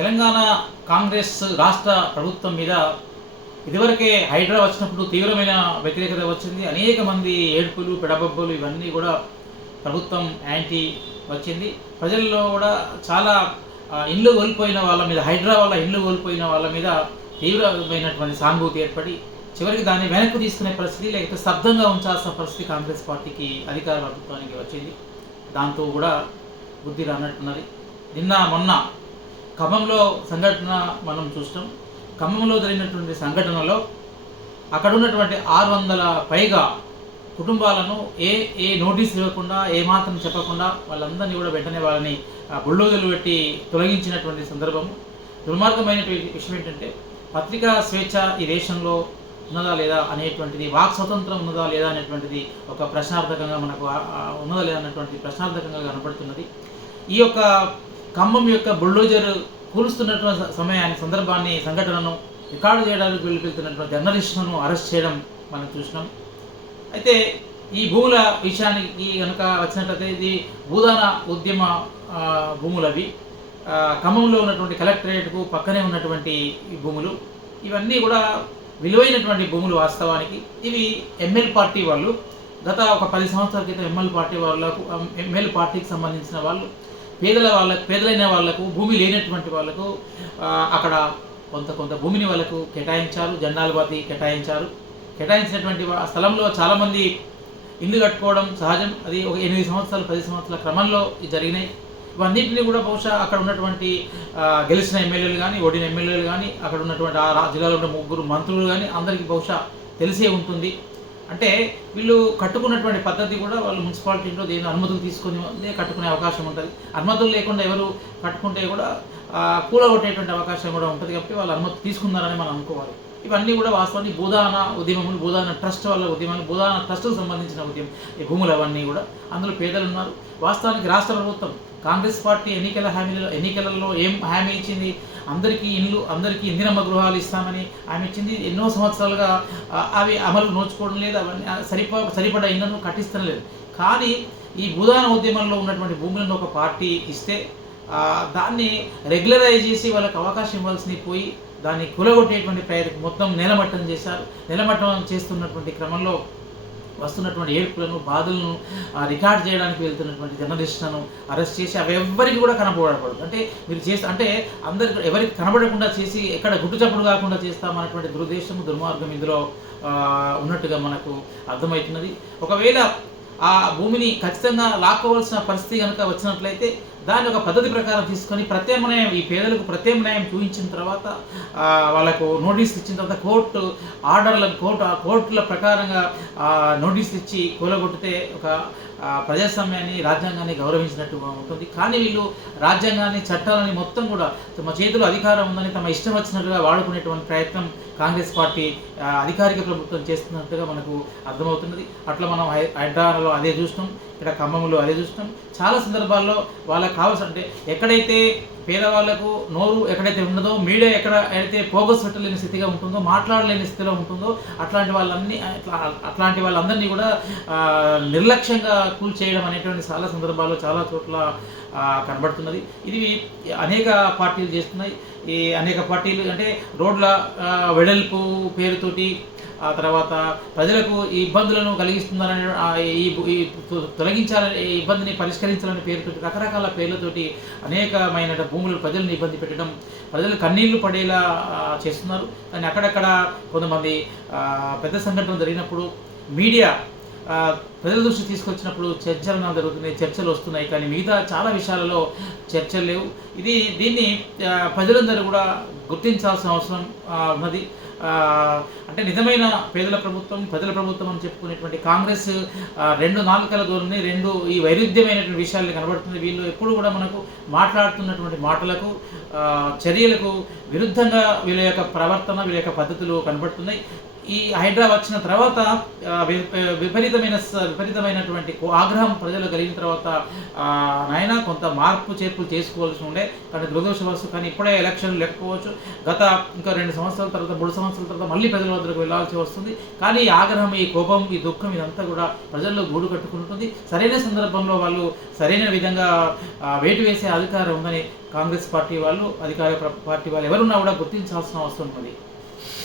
తెలంగాణ కాంగ్రెస్ రాష్ట్ర ప్రభుత్వం మీద ఇదివరకే హైడ్రా వచ్చినప్పుడు తీవ్రమైన వ్యతిరేకత వచ్చింది. అనేక మంది ఏడుపులు, పెడబొబ్బలు ఇవన్నీ కూడా ప్రభుత్వం యాంటీ వచ్చింది. ప్రజల్లో కూడా చాలా ఇల్లు కోల్పోయిన వాళ్ళ మీద, హైడ్రా వల్ల ఇల్లు కోల్పోయిన వాళ్ళ మీద తీవ్రమైనటువంటి సానుభూతి ఏర్పడి చివరికి దాన్ని వెనక్కి తీసుకునే పరిస్థితి, లేకపోతే స్తబ్దంగా ఉంచాల్సిన పరిస్థితి కాంగ్రెస్ పార్టీకి, అధికార ప్రభుత్వానికి వచ్చింది. దాంతో కూడా బుద్ధి రానట్టున్నది. నిన్న మొన్న ఖమ్మంలో సంఘటన మనం చూస్తాం. ఖమ్మంలో జరిగినటువంటి సంఘటనలో అక్కడ ఉన్నటువంటి 600 పైగా కుటుంబాలను ఏ నోటీస్ ఇవ్వకుండా, ఏమాత్రం చెప్పకుండా వాళ్ళందరినీ కూడా వెంటనే వాళ్ళని బుల్డోజర్లు పెట్టి తొలగించినటువంటి సందర్భం. దుర్మార్గమైనటువంటి విషయం ఏంటంటే, పత్రికా స్వేచ్ఛ ఈ దేశంలో ఉన్నదా లేదా అనేటువంటిది, వాక్ స్వతంత్రం ఉన్నదా లేదా అనేటువంటిది ఒక ప్రశ్నార్థకంగా మనకు ఉన్నదా లేదా అనేటువంటి ప్రశ్నార్థకంగా కనపడుతున్నది. ఈ యొక్క ఖమ్మం యొక్క బుల్డోజర్ కూలుస్తున్నటువంటి సందర్భాన్ని, సంఘటనను రికార్డు చేయడానికి వెళ్తున్నటువంటి జర్నలిస్టులను అరెస్ట్ చేయడం మనం చూసినాం. అయితే ఈ భూముల విషయానికి కనుక వచ్చినట్లయితే ఇది భూదాన ఉద్యమ భూములు. అవి ఖమ్మంలో ఉన్నటువంటి కలెక్టరేట్కు పక్కనే ఉన్నటువంటి భూములు. ఇవన్నీ కూడా విలువైనటువంటి భూములు. వాస్తవానికి ఇవి ఎంఎల్ పార్టీ వాళ్ళు గత ఒక 10 సంవత్సరాల క్రితం ఎంఎల్ పార్టీకి సంబంధించిన వాళ్ళు పేదలైన వాళ్లకు, భూమి లేనటువంటి వాళ్లకు అక్కడ కొంత భూమిని వాళ్ళకు కేటాయించారు. జెండాలు బాతి కేటాయించినటువంటి స్థలంలో చాలామంది ఇల్లు కట్టుకోవడం సహజం. అది ఒక 8 సంవత్సరాలు 10 సంవత్సరాల క్రమంలో జరిగినాయి. ఇవన్నింటినీ కూడా బహుశా అక్కడ ఉన్నటువంటి గెలిచిన ఎమ్మెల్యేలు కానీ, ఓడిన ఎమ్మెల్యేలు కానీ, అక్కడ ఉన్నటువంటి ఆ జిల్లాలో ఉన్న 3 మంత్రులు కానీ అందరికీ బహుశా తెలిసే ఉంటుంది. అంటే వీళ్ళు కట్టుకున్నటువంటి పద్ధతి కూడా వాళ్ళు మున్సిపాలిటీలో దేని అనుమతులు తీసుకొని కట్టుకునే అవకాశం ఉంటుంది. అనుమతులు లేకుండా ఎవరు కట్టుకుంటే కూడా కూలగొట్టేటువంటి అవకాశం కూడా ఉంటుంది. కాబట్టి వాళ్ళు అనుమతి తీసుకున్నారని మనం అనుకోవాలి. ఇవన్నీ కూడా వాస్తవానికి భూదాన ఉద్యమములు, భూదాన ట్రస్ట్ వల్ల ఉద్యమాలు, భూదాన ట్రస్టుకు సంబంధించిన ఉద్యమం. ఈ భూములు అవన్నీ కూడా అందులో పేదలు ఉన్నారు. వాస్తవానికి రాష్ట్ర ప్రభుత్వం కాంగ్రెస్ పార్టీ ఎన్నికలలో ఏం హామీ ఇచ్చింది? అందరికీ ఇండ్లు, అందరికీ ఇందిరమ్మ గృహాలు ఇస్తామని హామీ ఇచ్చింది. ఎన్నో సంవత్సరాలుగా అవి అమలు నోచుకోవడం లేదు. అవన్నీ సరిపడా ఇళ్లను కట్టిస్తడం లేదు. కానీ ఈ భూదాన ఉద్యమంలో ఉన్నటువంటి భూములను ఒక పార్టీ ఇస్తే దాన్ని రెగ్యులరైజ్ చేసి వాళ్ళకి అవకాశం ఇవ్వాల్సింది పోయి దాన్ని కూలగొట్టేటువంటి ప్రయత్నం మొత్తం నేలమట్టం చేశారు. నేలమట్టం చేస్తున్నటువంటి క్రమంలో వస్తున్నటువంటి ఏడుపులను, బాధలను రికార్డ్ చేయడానికి వెళ్తున్నటువంటి జర్నలిస్టులను అరెస్ట్ చేసి అవి ఎవ్వరికి కూడా కనబడకూడదు. అంటే మీరు అంటే అందరికి ఎవరికి కనబడకుండా చేసి ఎక్కడ గుట్టుచప్పుడు కాకుండా చేస్తామన్నటువంటి దురుద్దేశం, దుర్మార్గం ఇందులో ఉన్నట్టుగా మనకు అర్థమవుతున్నది. ఒకవేళ ఆ భూమిని ఖచ్చితంగా లాక్కోవాల్సిన పరిస్థితి కనుక వచ్చినట్లయితే దాన్ని ఒక పద్ధతి ప్రకారం తీసుకొని ప్రత్యామ్నాయం, ఈ పేదలకు ప్రత్యామ్నాయం చూపించిన తర్వాత వాళ్ళకు నోటీసులు ఇచ్చిన తర్వాత కోర్టుల ప్రకారంగా నోటీసులు ఇచ్చి కూలగొట్టితే ఒక ప్రజాస్వామ్యాన్ని, రాజ్యాంగాన్ని గౌరవించినట్టుగా ఉంటుంది. కానీ వీళ్ళు రాజ్యాంగాన్ని, చట్టాలని మొత్తం కూడా తమ చేతిలో అధికారం ఉందని తమ ఇష్టం వచ్చినట్టుగా వాడుకునేటువంటి ప్రయత్నం కాంగ్రెస్ పార్టీ అధికారిక ప్రభుత్వం చేస్తున్నట్టుగా మనకు అర్థమవుతున్నది. అట్లా మనం హైదరాబాద్లో అదే చూస్తాం, ఇక్కడ ఖమ్మంలో అదే చూస్తాం. చాలా సందర్భాల్లో వాళ్ళకి కావాల్సి అంటే ఎక్కడైతే పేదవాళ్లకు నోరు ఎక్కడైతే ఉండదో, మీడియా ఎక్కడైతే పోగస్ పెట్టలేని స్థితిగా ఉంటుందో, మాట్లాడలేని స్థితిలో ఉంటుందో అట్లాంటి వాళ్ళందరినీ కూడా నిర్లక్ష్యంగా కూల్చేయడం అనేటువంటి చాలా సందర్భాల్లో చాలా చోట్ల కనబడుతున్నది. ఇది అనేక పార్టీలు చేస్తున్నాయి. ఈ అనేక పార్టీలు అంటే రోడ్ల వెడల్పు పేరుతోటి, ఆ తర్వాత ప్రజలకు ఈ ఇబ్బందులను కలిగిస్తుందని, తొలగించాలని, ఈ ఇబ్బందిని పరిష్కరించాలనే పేరుతోటి, రకరకాల పేర్లతోటి అనేకమైన భూములు ప్రజలను ఇబ్బంది పెట్టడం, ప్రజలు కన్నీళ్లు పడేలా చేస్తున్నారు. కానీ అక్కడక్కడ కొంతమంది పెద్ద సంఘటనలు జరిగినప్పుడు మీడియా ప్రజల దృష్టి తీసుకొచ్చినప్పుడు చర్చలు జరుగుతున్నాయి, చర్చలు వస్తున్నాయి. కానీ మిగతా చాలా విషయాలలో చర్చలు లేవు. దీన్ని ప్రజలందరూ కూడా గుర్తించాల్సిన అవసరం ఉన్నది. అంటే నిజమైన ప్రజల ప్రభుత్వం అని చెప్పుకునేటువంటి కాంగ్రెస్ 2 నాలుకల ధోరణి, ఈ వైరుధ్యమైనటువంటి విషయాలు కనబడుతుంది. వీళ్ళు ఎప్పుడు కూడా మనకు మాట్లాడుతున్నటువంటి మాటలకు, చర్యలకు విరుద్ధంగా వీళ్ళ యొక్క ప్రవర్తన, వీళ్ళ యొక్క పద్ధతులు కనబడుతున్నాయి. ఈ హైడ్రా వచ్చిన తర్వాత విపరీతమైనటువంటి ఆగ్రహం ప్రజలు కలిగిన తర్వాత నాయన కొంత మార్పు చేర్పులు చేసుకోవాల్సి ఉండే, కానీ దురదృష్టవస్తు కానీ ఇప్పుడే ఎలక్షన్లు లేకపోవచ్చు. గత ఇంకా 2 సంవత్సరాల తర్వాత 3 సంవత్సరాల తర్వాత మళ్ళీ ప్రజల వద్దకు వెళ్ళాల్సి వస్తుంది. కానీ ఈ ఆగ్రహం, ఈ కోపం, ఈ దుఃఖం ఇదంతా కూడా ప్రజల్లో గూడు కట్టుకుంటుంది. సరైన సందర్భంలో వాళ్ళు సరైన విధంగా వేటు వేసే అధికారం ఉందని కాంగ్రెస్ పార్టీ వాళ్ళు, అధికార పార్టీ వాళ్ళు ఎవరున్నా కూడా గుర్తించాల్సిన అవసరం ఉంది.